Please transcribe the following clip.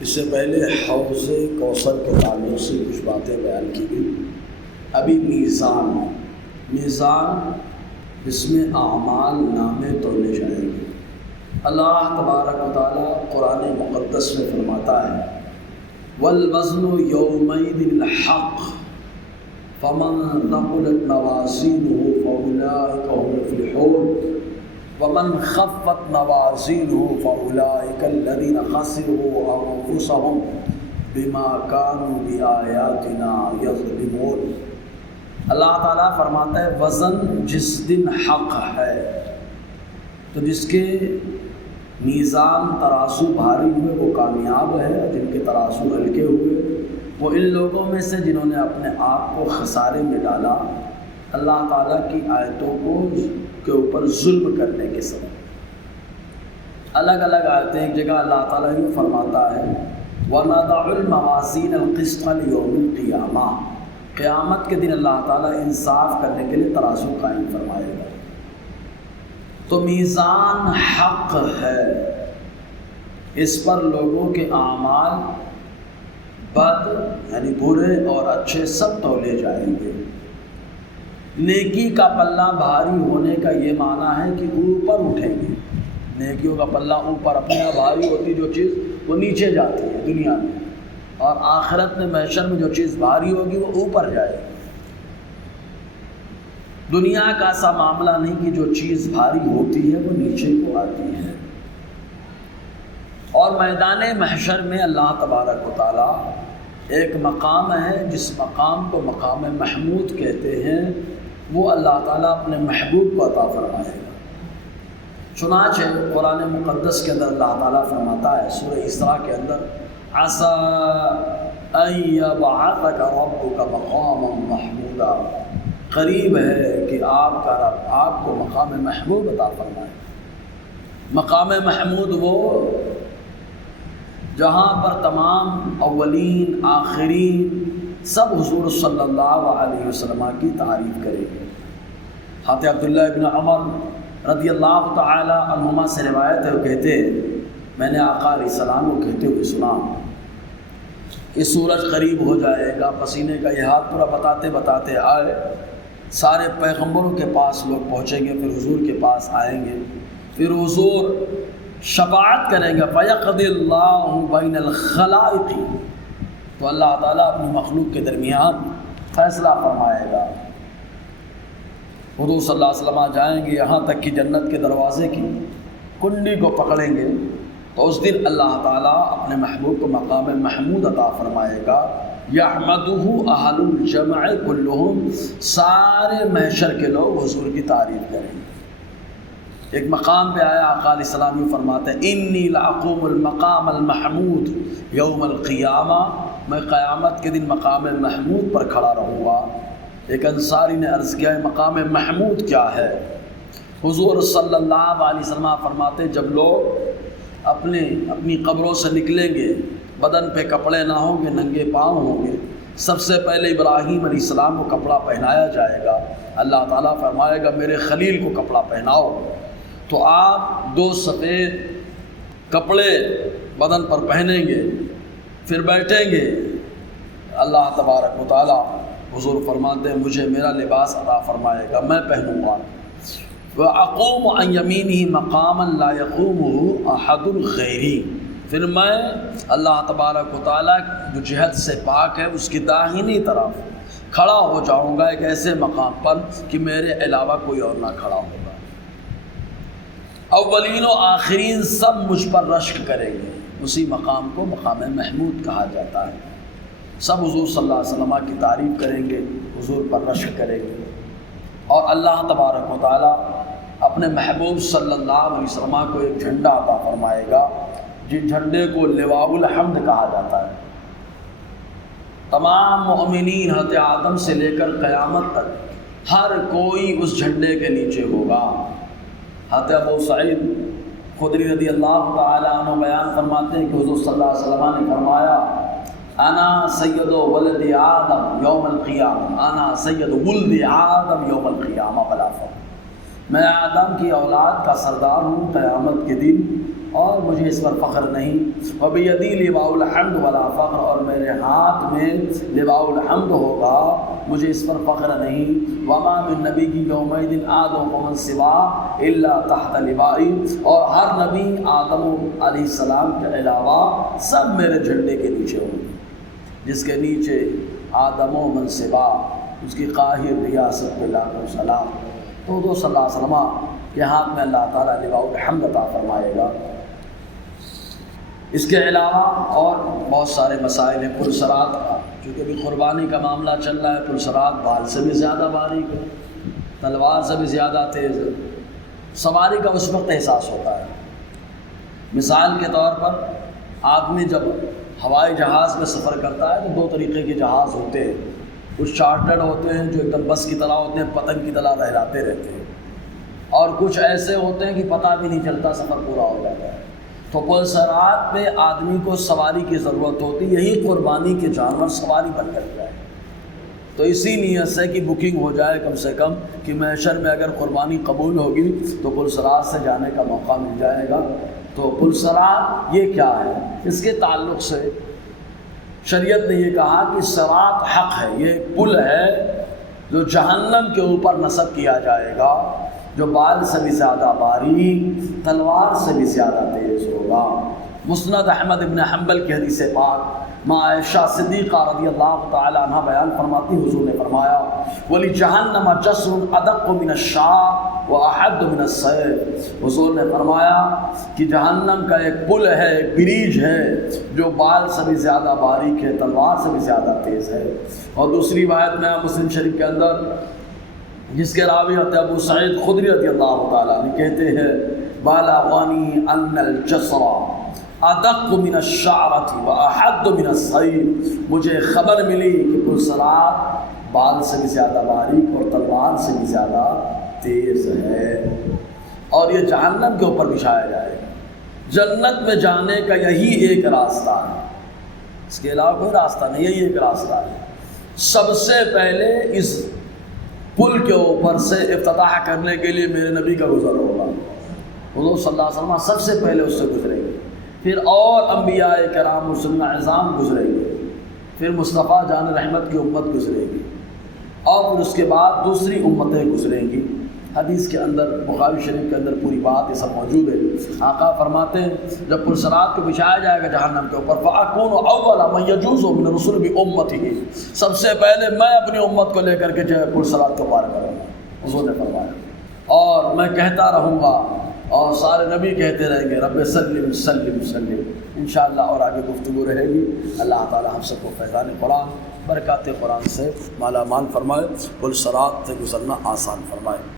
اس سے پہلے حوض کوثر کے تعلق سے کچھ باتیں بیان کی گئی۔ ابھی میزان جس میں اعمال نامے تولے جائیں گے۔ اللہ تبارک و تعالیٰ قرآن مقدس میں فرماتا ہے والوزن یومئذ الحق فمن ثقلت موازینہ فاولئک هم المفلحون ومن خفت موازینہ فاولئک الذین خسروا انفسهم بما كانوا بآیاتنا یظلمون۔ اللہ تعالیٰ فرماتا ہے وزن جس دن حق ہے، تو جس کے میزان ترازو بھاری ہوئے وہ کامیاب ہے، جن کے ترازو ہلکے ہوئے وہ ان لوگوں میں سے جنہوں نے اپنے آپ کو خسارے میں ڈالا اللہ تعالیٰ کی آیتوں کے اوپر ظلم کرنے کے سبب۔ الگ الگ آیتیں، ایک جگہ اللہ تعالیٰ یہ فرماتا ہے وَنَضَعُ الْمَوَازِينَ الْقِسْطَ لِيَوْمِ الْقِيَامَةِ، قیامت کے دن اللہ تعالیٰ انصاف کرنے کے لیے ترازو قائم فرمائے گا۔ تو میزان حق ہے، اس پر لوگوں کے اعمال بد یعنی برے اور اچھے سب تولے جائیں گے۔ نیکی کا پلہ بھاری ہونے کا یہ معنی ہے کہ اوپر اٹھیں گے۔ نیکیوں کا پلہ اوپر اپنے آپ بھاری ہوتی جو چیز وہ نیچے جاتی ہے دنیا میں، اور آخرت میں محشر میں جو چیز بھاری ہوگی وہ اوپر جائے گی۔ دنیا کا ایسا معاملہ نہیں کہ جو چیز بھاری ہوتی ہے وہ نیچے کو آتی ہے۔ اور میدان محشر میں اللہ تبارک و تعالیٰ ایک مقام ہے جس مقام کو مقام محمود کہتے ہیں، وہ اللہ تعالیٰ اپنے محبوب کو عطا فرمائے گا۔ چنانچہ قرآن مقدس کے اندر اللہ تعالیٰ فرماتا ہے سورہ اسراء کے اندر عَسَىٰ أَن يَبْعَثَكَ رَبُّكَ مَقَامًا مَحْمُودًا، قریب ہے کہ آپ کا رب آپ کو مقام محمود عطا فرمائے۔ مقام محمود وہ جہاں پر تمام اولین آخرین سب حضور صلی اللہ علیہ وسلم کی تعریف کریں گے۔ حضرت عبداللہ ابن عمر رضی اللہ تعالی عنہما سے روایت ہے، وہ کہتے میں نے آقا علیہ السلام کو کہتے ہوئے سنا کہ سورج قریب ہو جائے گا، پسینے کا یہ ہاتھ پورا بتاتے بتاتے آئے، سارے پیغمبروں کے پاس لوگ پہنچیں گے، پھر حضور کے پاس آئیں گے، پھر حضور شفاعت کریں گے فَيَقْضِي اللَّهُ بَيْنَ الْخَلَائِقِ، تو اللہ تعالیٰ اپنی مخلوق کے درمیان فیصلہ فرمائے گا۔ حضور صلی اللہ علیہ وسلم جائیں گے یہاں تک کہ جنت کے دروازے کی کنڈی کو پکڑیں گے، تو اس دن اللہ تعالیٰ اپنے محبوب کو مقام محمود عطا فرمائے گا۔ یحمدہ اہل الجمع کلہم، سارے محشر کے لوگ حضور کی تعریف کریں گے۔ ایک مقام پہ آیا آقا علیہ السلام یہ فرماتے ہیں انی لاقوم المقام المحمود یوم القیامہ، میں قیامت کے دن مقام محمود پر کھڑا رہوں گا۔ ایک انصاری نے عرض کیا ہے مقام محمود کیا ہے؟ حضور صلی اللہ علیہ وسلم فرماتے جب لوگ اپنی قبروں سے نکلیں گے، بدن پہ کپڑے نہ ہوں گے، ننگے پاؤں ہوں گے، سب سے پہلے ابراہیم علیہ السلام کو کپڑا پہنایا جائے گا۔ اللہ تعالیٰ فرمائے گا میرے خلیل کو کپڑا پہناؤ، تو آپ 2 سفید کپڑے بدن پر پہنیں گے، پھر بیٹھیں گے۔ اللہ تبارک و تعالیٰ حضور فرماتے ہیں مجھے میرا لباس عطا فرمائے گا، میں پہنوں گا۔ وَأَقُومُ عَنْ يَمِينِهِ مَقَامًا لَا يَقُومُهُ أَحَدٌ غَيْرِي، پھر میں اللہ تبارک و تعالیٰ جو جہت سے پاک ہے اس کی داہنی طرف کھڑا ہو جاؤں گا ایک ایسے مقام پر کہ میرے علاوہ کوئی اور نہ کھڑا ہوگا۔ اولین و آخرین سب مجھ پر رشک کریں گے، اسی مقام کو مقام محمود کہا جاتا ہے۔ سب حضور صلی اللہ علیہ وسلم کی تعریف کریں گے، حضور پر رشک کریں گے، اور اللہ تبارک و تعالیٰ اپنے محبوب صلی اللہ علیہ وسلم کو ایک جھنڈا عطا فرمائے گا، جس جھنڈے کو لواء الحمد کہا جاتا ہے۔ تمام مؤمنین حضرت آدم سے لے کر قیامت تک ہر کوئی اس جھنڈے کے نیچے ہوگا۔ حضرت ابو سعید خدری رضی اللہ تعالی عنہ بیان فرماتے ہیں کہ حضور صلی اللہ علیہ وسلم نے فرمایا انا سید ولد آدم یوم القیامہ، انا سید ولد آدم یوم القیامہ بلا فخر، میں آدم کی اولاد کا سردار ہوں قیامت کے دن اور مجھے اس پر فخر نہیں، وبیدی لواء الحمد ولا فخر، اور میرے ہاتھ میں لواء الحمد ہوگا، مجھے اس پر فخر نہیں، وما من نبی کی یومئذ آدم ومن سوا الا تحت لوائی، اور ہر نبی آدم علیہ السلام کے علاوہ سب میرے جھنڈے کے نیچے ہوں گے، جس کے نیچے آدم و من سوا، اس کی قاہر ریاست پہ لاکھوں سلام۔ تو حضور صلی اللہ علیہ وسلم کے ہاتھ میں اللہ تعالیٰ لواء الحمد عطا فرمائے گا۔ اس کے علاوہ اور بہت سارے مسائل ہیں، پرسرات کا، چونکہ ابھی قربانی کا معاملہ چل رہا ہے، پرسرات بال سے بھی زیادہ باریک ہے، تلوار سے بھی زیادہ تیز ہے، سواری کا اس وقت احساس ہوتا ہے۔ مثال کے طور پر آدمی جب ہوائی جہاز میں سفر کرتا ہے تو دو طریقے کے جہاز ہوتے ہیں، کچھ چارٹرڈ ہوتے ہیں جو ایک دم بس کی طرح ہوتے ہیں، پتنگ کی طرح لہراتے رہتے ہیں، اور کچھ ایسے ہوتے ہیں کہ پتہ بھی نہیں چلتا سفر پورا ہو جاتا ہے۔ تو پلسرات پہ آدمی کو سواری کی ضرورت ہوتی، یہی قربانی کے جانور سواری بن کر جائے۔ تو اسی نیت سے کہ بکنگ ہو جائے کم سے کم، کہ محشر میں اگر قربانی قبول ہوگی تو پلسرات سے جانے کا موقع مل جائے گا۔ تو پلسرات یہ کیا ہے؟ اس کے تعلق سے شریعت نے یہ کہا کہ صراط حق ہے، یہ ایک پل ہے جو جہنم کے اوپر نصب کیا جائے گا، جو بال سے بھی زیادہ باریک، تلوار سے بھی زیادہ تیز ہوگا۔ مسند احمد ابن حنبل کی حدیث پاک ماں عائشہ صدیقہ رضی اللہ تعالی عنہ بیان فرماتی، حضور نے فرمایا وَلِجَهَنَّمَ جَسْرٌ أَدَقُّ مِنَ الشَّعْرِ وَأَحَدُّ مِنَ السَّيْفِ، حضور نے فرمایا کہ جہنم کا ایک پل ہے، ایک بریج ہے جو بال سے بھی زیادہ باریک ہے، تلوار سے بھی زیادہ تیز ہے۔ اور دوسری روایت میں مسلم شریف کے اندر جس کے راوی ہوتے ابو سعید خدری رضی اللہ تعالیٰ عنہ کہتے ہیں بَلَغَنِي أَنَّ الْجَسْرَ أَدَقُّ مِنَ الشَّعْرَةِ وَأَحَدُّ مِنَ السَّيْفِ، مجھے خبر ملی کہ پلسرات بال سے بھی زیادہ باریک اور تلوار سے بھی زیادہ تیز ہے، اور یہ جہنم کے اوپر بچھایا جائے گا۔ جنت میں جانے کا یہی ایک راستہ ہے، اس کے علاوہ کوئی راستہ نہیں، یہی ایک راستہ ہے۔ سب سے پہلے اس پل کے اوپر سے افتتاح کرنے کے لیے میرے نبی کا گزر ہوگا، حضور صلی اللہ علیہ وسلم سب سے پہلے اس سے گزریں گے، پھر اور انبیاء کرام رسول اعظام گزریں گے، پھر مصطفیٰ جان رحمت کی امت گزرے گی، اور پھر اس کے بعد دوسری امتیں گزریں گی۔ حدیث کے اندر بخاری شریف کے اندر پوری بات یہ سب موجود ہے۔ آقا فرماتے ہیں جب پلسرات کو بچھایا جائے گا جہنم کے اوپر، فَأَكُونُ أَوَّلَ مَن يَجُوزُ مِنَ الرُّسُلِ بِأُمَّتِهِ، سب سے پہلے میں اپنی امت کو لے کر کے جو ہے پلسرات کو پار کروں گا، حضور نے فرمایا، اور میں کہتا رہوں گا اور سارے نبی کہتے رہیں گے رب سلم سلم سلم، انشاءاللہ اور آگے گفتگو رہے گی۔ اللہ تعالی ہم سب کو فیضان قرآن، برکات قرآن سے مالا مال فرمائے، پلسرات سے گزرنا آسان فرمائے۔